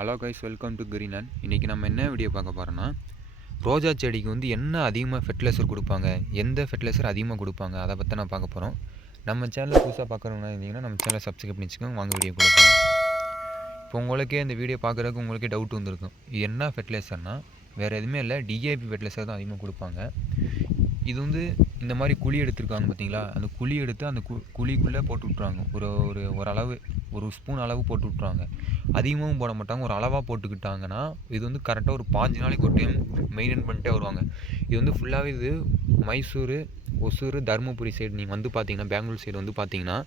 Hello guys, welcome to கிரீனன். இன்றைக்கி நம்ம என்ன வீடியோ பார்க்க போகிறோன்னா, ரோஜா செடிக்கு வந்து என்ன அதிகமாக ஃபெர்டிலைசர் கொடுப்பாங்க, எந்த ஃபெர்டிலைசர் அதிகமாக கொடுப்பாங்க, அதை பற்றி நான் பார்க்க போகிறோம். நம்ம சேனலில் புதுசாக பார்க்குறவங்க இருந்தீங்கன்னா நம்ம சேனலை சப்ஸ்கிரைப் பண்ணி வச்சுக்கோங்க. வாங்க வீடியோ கொடுப்போம். இப்போ உங்களுக்கே இந்த வீடியோ பார்க்குறதுக்கு உங்களுக்கே டவுட் வந்திருக்கும், இது என்ன ஃபெர்டிலைசர்னால் வேறு எதுவுமே இல்லை, டிஏபி ஃபெர்டிலைசர் தான் அதிகமாக கொடுப்பாங்க. இது வந்து இந்த மாதிரி குழி எடுத்துருக்காங்க பார்த்தீங்களா, அந்த குழி எடுத்து அந்த குழிக்குள்ளே போட்டு விட்ருவாங்க. ஒரு அளவு, ஒரு ஸ்பூன் அளவு போட்டு விட்ருவாங்க. அதிகமாகவும் போட மாட்டாங்க, ஒரு அளவாக போட்டுக்கிட்டாங்கன்னா இது வந்து கரெக்டாக ஒரு 5 நாளைக்கு ஒரு டைம் மெயின்டைன் பண்ணிட்டே வருவாங்க. இது வந்து ஃபுல்லாகவே இது மைசூர், ஒசூர், தருமபுரி சைடு நீங்கள் வந்து பார்த்தீங்கன்னா, பெங்களூர் சைடு வந்து பார்த்தீங்கன்னா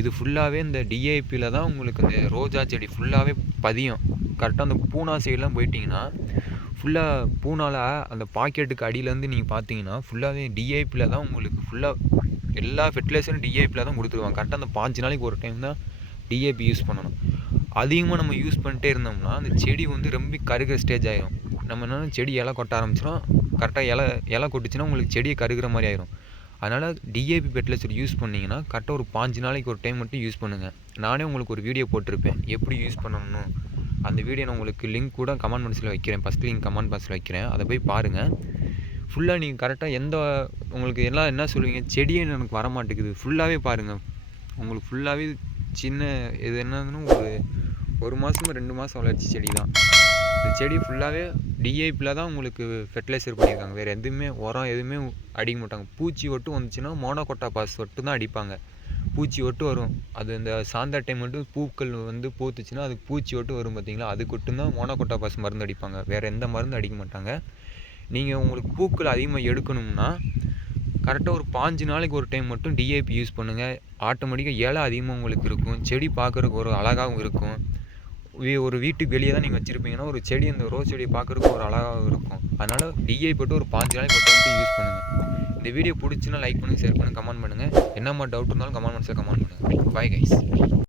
இது ஃபுல்லாகவே இந்த டிஏபியில் தான் உங்களுக்கு இந்த ரோஜா செடி ஃபுல்லாகவே பதியும். கரெக்டாக அந்த பூனா சைடெலாம் போயிட்டிங்கன்னா ஃபுல்லாக பூனாவில் அந்த பாக்கெட்டுக்கு அடியிலேருந்து நீங்கள் பார்த்தீங்கன்னா ஃபுல்லாகவே டிஏபியில் தான் உங்களுக்கு ஃபுல்லாக எல்லா ஃபெர்டிலைசரும் டிஏபியில் தான் கொடுத்துருவாங்க. கரெக்டாக அந்த 5 நாளைக்கு ஒரு டைம் தான் டிஏபி யூஸ் பண்ணணும். அதிகமாக நம்ம யூஸ் பண்ணிட்டே இருந்தோம்னா அந்த செடி வந்து ரொம்ப கருகிற ஸ்டேஜ் ஆகிரும். நம்ம என்னென்னா செடி இலை கொட்ட ஆரம்பிச்சிடும். கரெக்டாக இலை கொட்டுச்சுன்னா உங்களுக்கு செடியை கருகிற மாதிரி ஆயிரும். அதனால் டிஏபி ஃபெர்டிலைசர் யூஸ் பண்ணிங்கன்னா கரெக்டாக ஒரு 5 நாளைக்கு ஒரு டைம் மட்டும் யூஸ் பண்ணுங்கள். நானே உங்களுக்கு ஒரு வீடியோ போட்டிருப்பேன் எப்படி யூஸ் பண்ணணும். அந்த வீடியோ நான் உங்களுக்கு லிங்க் கூட கமெண்ட் பாக்ஸில் வைக்கிறேன், ஃபஸ்ட் லிங்க் கமெண்ட் பாக்ஸில் வைக்கிறேன், அதை போய் பாருங்கள். ஃபுல்லாக நீங்கள் கரெக்டாக உங்களுக்கு எல்லாம் என்ன சொல்லுவீங்க, செடியே எனக்கு வர மாட்டேங்குது, ஃபுல்லாகவே பாருங்கள். உங்களுக்கு ஃபுல்லாகவே சின்ன இது என்னதுன்னு ஒரு மாதம் 2 மாதம் வளர்ச்சி செடி தான். இந்த செடி ஃபுல்லாகவே டிஏபியில் தான் உங்களுக்கு ஃபெர்டிலைசர் பண்ணியிருக்காங்க. வேறு எதுவுமே உரம் எதுவுமே அடிக்க மாட்டாங்க. பூச்சி ஒட்டு வந்துச்சுன்னா மோனோகோட்டாபாஸ் ஒட்டு தான் அடிப்பாங்க. பூச்சி ஒட்டு வரும், அது இந்த சாயந்தர டைம் மட்டும் பூக்கள் வந்து பூத்துச்சுன்னா அதுக்கு பூச்சி ஒட்டு வரும் பார்த்தீங்களா, அதுக்கு மட்டும் தான் மோனோகோட்டாபாஸ் மருந்து அடிப்பாங்க. வேறு எந்த மருந்து அடிக்க மாட்டாங்க. நீங்கள் உங்களுக்கு பூக்கள் அதிகமாக எடுக்கணும்னா கரெக்டாக ஒரு 5 நாளைக்கு ஒரு டைம் மட்டும் டிஏபி யூஸ் பண்ணுங்கள். ஆட்டோமேட்டிக்காக இலை அதிகமாக உங்களுக்கு இருக்கும், செடி பார்க்குறதுக்கு ஒரு அழகாகவும் இருக்கும். ஒரு வீட்டுக்கு வெளியே தான் நீங்கள் வச்சுருப்பீங்கன்னா ஒரு செடி, அந்த ரோஸ் செடியை பார்க்குறதுக்கு ஒரு அழகாகவும் இருக்கும். அதனால் டிஏபி போட்டு ஒரு 5 நாளைக்கு ஒரு டைம் யூஸ் பண்ணுங்கள். இந்த வீடியோ பிடிச்சுன்னா லைக் பண்ணுங்கள், ஷேர் பண்ணுங்கள், கமெண்ட் பண்ணுங்கள். என்ன மாதிரி டவுட் இருந்தாலும் கமெண்ட் பாக்ஸில் கமெண்ட் பண்ணுங்கள். Bye guys.